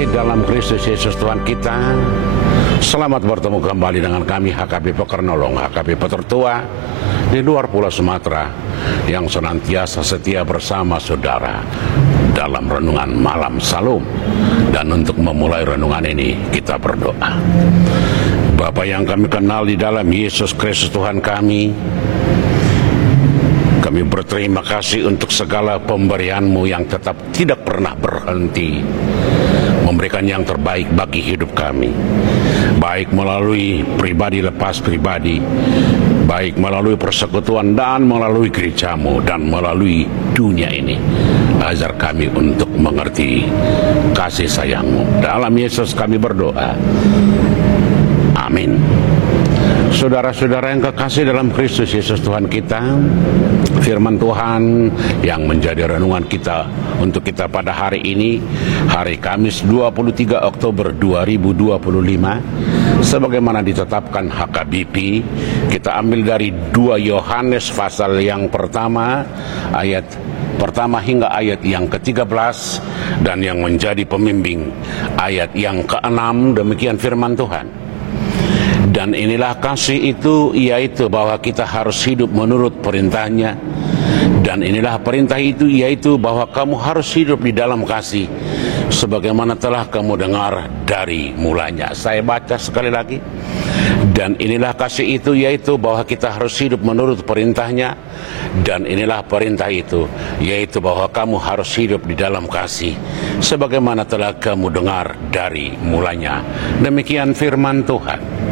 kasih dalam Kristus Yesus Tuhan kita, selamat bertemu kembali dengan kami HKBP Pekernolong, HKBP tertua di luar Pulau Sumatera yang senantiasa setia bersama saudara dalam renungan malam Salum. Dan untuk memulai renungan ini kita berdoa. Bapa yang kami kenal di dalam Yesus Kristus Tuhan kami berterima kasih untuk segala pemberian-Mu yang tetap tidak pernah berhenti memberikan yang terbaik bagi hidup kami, baik melalui pribadi lepas pribadi, baik melalui persekutuan dan melalui gereja-Mu dan melalui dunia ini. Ajar kami untuk mengerti kasih sayang-Mu. Dalam Yesus kami berdoa. Amin. Saudara-saudara yang kekasih dalam Kristus Yesus Tuhan kita, firman Tuhan yang menjadi renungan kita untuk kita pada hari ini, hari Kamis 23 Oktober 2025, sebagaimana ditetapkan HKBP, kita ambil dari 2 Yohanes pasal yang pertama, ayat pertama hingga ayat yang ke-13, dan yang menjadi pembimbing ayat yang ke-6. Demikian firman Tuhan. Dan inilah kasih itu, yaitu bahwa kita harus hidup menurut perintahnya. Dan inilah perintah itu, yaitu bahwa kamu harus hidup di dalam kasih, sebagaimana telah kamu dengar dari mulanya. Saya baca sekali lagi. Dan inilah kasih itu, yaitu bahwa kita harus hidup menurut perintahnya. Dan inilah perintah itu, yaitu bahwa kamu harus hidup di dalam kasih, sebagaimana telah kamu dengar dari mulanya. Demikian firman Tuhan.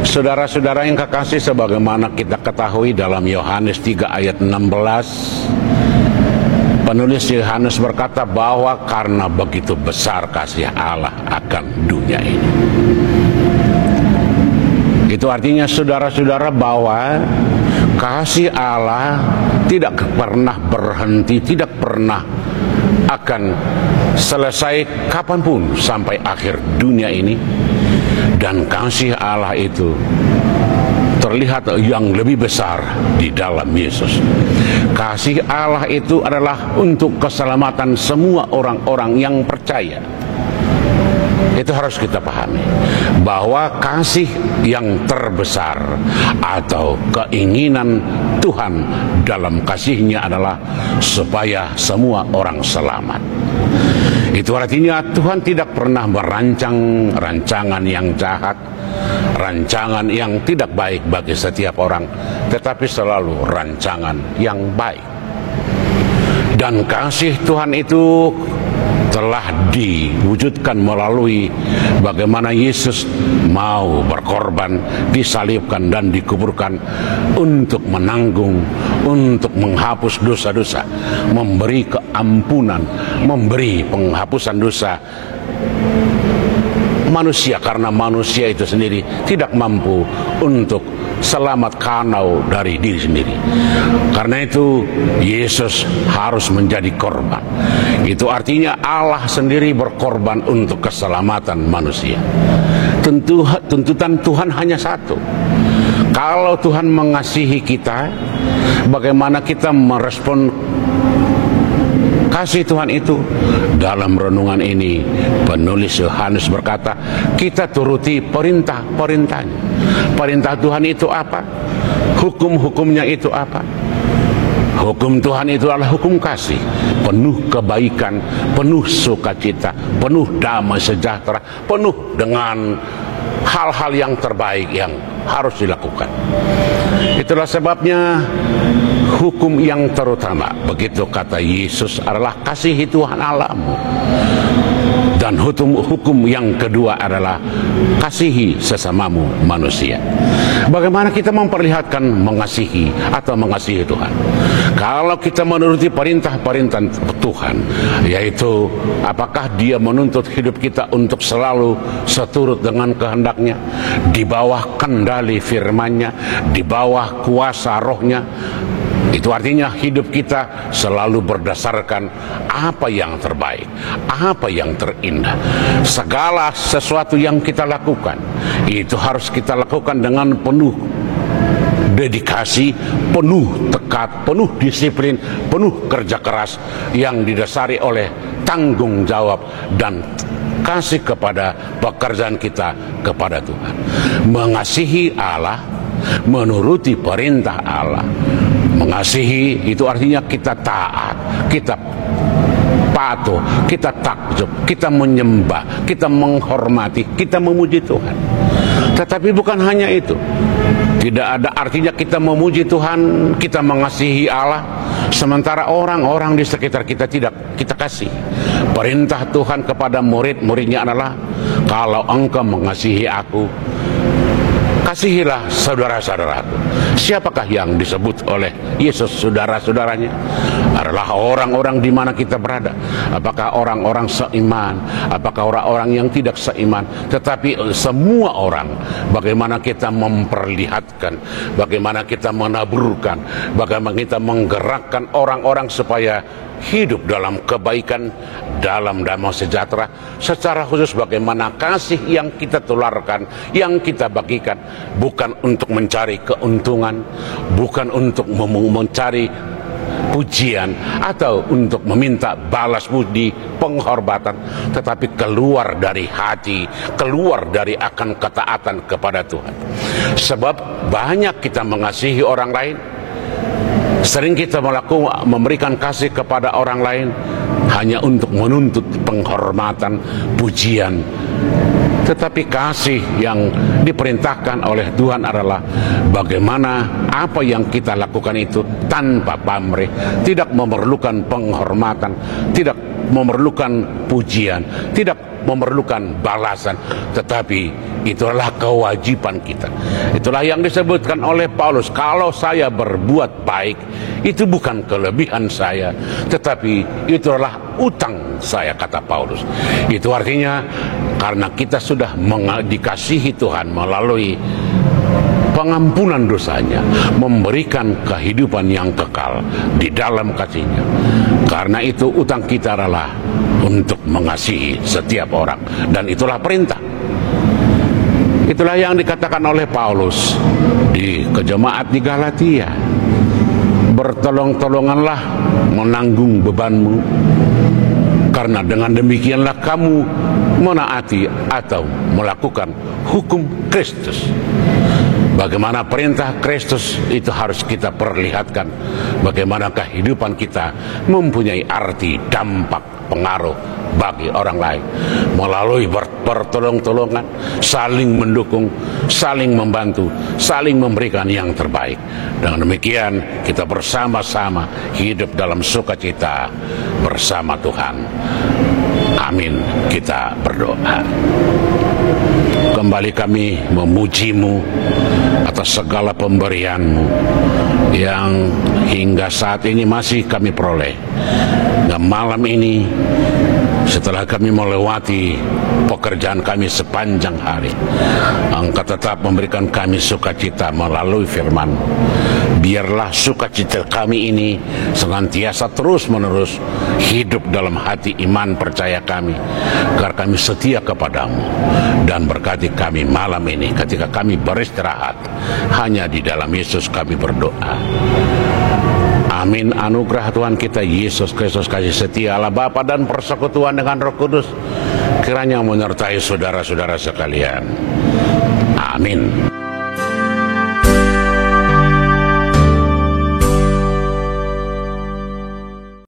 Saudara-saudara yang kekasih, sebagaimana kita ketahui dalam Yohanes 3 ayat 16, penulis Yohanes berkata bahwa karena begitu besar kasih Allah akan dunia ini. Itu artinya saudara-saudara bahwa kasih Allah tidak pernah berhenti, tidak pernah akan selesai kapanpun sampai akhir dunia ini. Dan kasih Allah itu terlihat yang lebih besar di dalam Yesus. Kasih Allah itu adalah untuk keselamatan semua orang-orang yang percaya. Itu harus kita pahami, bahwa kasih yang terbesar atau keinginan Tuhan dalam kasih-Nya adalah supaya semua orang selamat. Itu artinya Tuhan tidak pernah merancang rancangan yang jahat, rancangan yang tidak baik bagi setiap orang, tetapi selalu rancangan yang baik. Dan kasih Tuhan itu telah diwujudkan melalui bagaimana Yesus mau berkorban, disalibkan dan dikuburkan untuk menanggung, untuk menghapus dosa-dosa, memberi keampunan, memberi penghapusan dosa manusia, karena manusia itu sendiri tidak mampu untuk selamat kanau dari diri sendiri. Karena itu Yesus harus menjadi korban. Itu artinya Allah sendiri berkorban untuk keselamatan manusia. Tuntutan Tuhan hanya satu. Kalau Tuhan mengasihi kita, bagaimana kita merespon kasih Tuhan itu? Dalam renungan ini penulis Yohanes berkata, kita turuti perintah-perintahnya. Perintah Tuhan itu apa? Hukum-hukumnya itu apa? Hukum Tuhan itu adalah hukum kasih, penuh kebaikan, penuh sukacita, penuh damai sejahtera, penuh dengan hal-hal yang terbaik yang harus dilakukan. Itulah sebabnya hukum yang terutama, begitu kata Yesus, adalah kasihi Tuhan Allahmu. Dan hukum yang kedua adalah kasihi sesamamu manusia. Bagaimana kita memperlihatkan mengasihi atau mengasihi Tuhan? Kalau kita menuruti perintah-perintah Tuhan, yaitu apakah Dia menuntut hidup kita untuk selalu seturut dengan kehendak-Nya, di bawah kendali firman-Nya, di bawah kuasa Roh-Nya. Itu artinya hidup kita selalu berdasarkan apa yang terbaik, apa yang terindah. Segala sesuatu yang kita lakukan, itu harus kita lakukan dengan penuh dedikasi, penuh tekad, penuh disiplin, penuh kerja keras yang didasari oleh tanggung jawab dan kasih kepada pekerjaan kita kepada Tuhan. Mengasihi Allah, menuruti perintah Allah. Mengasihi itu artinya kita taat, kita patuh, kita takjub, kita menyembah, kita menghormati, kita memuji Tuhan. Tetapi bukan hanya itu. Tidak ada artinya kita memuji Tuhan, kita mengasihi Allah, sementara orang-orang di sekitar kita tidak kita kasih. Perintah Tuhan kepada murid-muridnya adalah, kalau engkau mengasihi aku, kasihilah saudara-saudaraku. Siapakah yang disebut oleh Yesus saudara-saudaranya? Adalah orang-orang di mana kita berada. Apakah orang-orang seiman? Apakah orang-orang yang tidak seiman? Tetapi semua orang, bagaimana kita memperlihatkan, bagaimana kita menaburkan, bagaimana kita menggerakkan orang-orang supaya hidup dalam kebaikan, dalam damai sejahtera. Secara khusus bagaimana kasih yang kita tularkan, yang kita bagikan, bukan untuk mencari keuntungan, bukan untuk mencari pujian atau untuk meminta balas budi, penghormatan, tetapi keluar dari hati, keluar dari akan ketaatan kepada Tuhan. Sebab banyak kita mengasihi orang lain, sering kita memberikan kasih kepada orang lain hanya untuk menuntut penghormatan, pujian. Tetapi kasih yang diperintahkan oleh Tuhan adalah bagaimana apa yang kita lakukan itu tanpa pamrih, tidak memerlukan penghormatan, tidak memerlukan pujian, tidak memerlukan balasan, tetapi itulah kewajiban kita. Itulah yang disebutkan oleh Paulus, kalau saya berbuat baik, itu bukan kelebihan saya, tetapi itulah utang saya, kata Paulus. Itu artinya karena kita sudah dikasihi Tuhan melalui pengampunan dosanya, memberikan kehidupan yang kekal di dalam kasih-Nya. Karena itu utang kita adalah untuk mengasihi setiap orang, dan itulah perintah. Itulah yang dikatakan oleh Paulus di kejemaat di Galatia. Bertolong-tolonganlah menanggung bebanmu, karena dengan demikianlah kamu menaati atau melakukan hukum Kristus. Bagaimana perintah Kristus itu harus kita perlihatkan. Bagaimana kehidupan kita mempunyai arti, dampak, pengaruh bagi orang lain. Melalui pertolong-tolongan, saling mendukung, saling membantu, saling memberikan yang terbaik. Dengan demikian kita bersama-sama hidup dalam sukacita bersama Tuhan. Amin. Kita berdoa. Kembali kami memuji-Mu atas segala pemberian-Mu yang hingga saat ini masih kami peroleh. Dan malam ini, setelah kami melewati pekerjaan kami sepanjang hari, Engkau tetap memberikan kami sukacita melalui firman. Biarlah sukacita kami ini senantiasa terus-menerus hidup dalam hati iman percaya kami, agar kami setia kepadamu. Dan berkati kami malam ini ketika kami beristirahat. Hanya di dalam Yesus kami berdoa. Amin. Anugerah Tuhan kita Yesus Kristus, kasih setia Allah Bapa dan persekutuan dengan Roh Kudus kiranya menyertai saudara-saudara sekalian. Amin.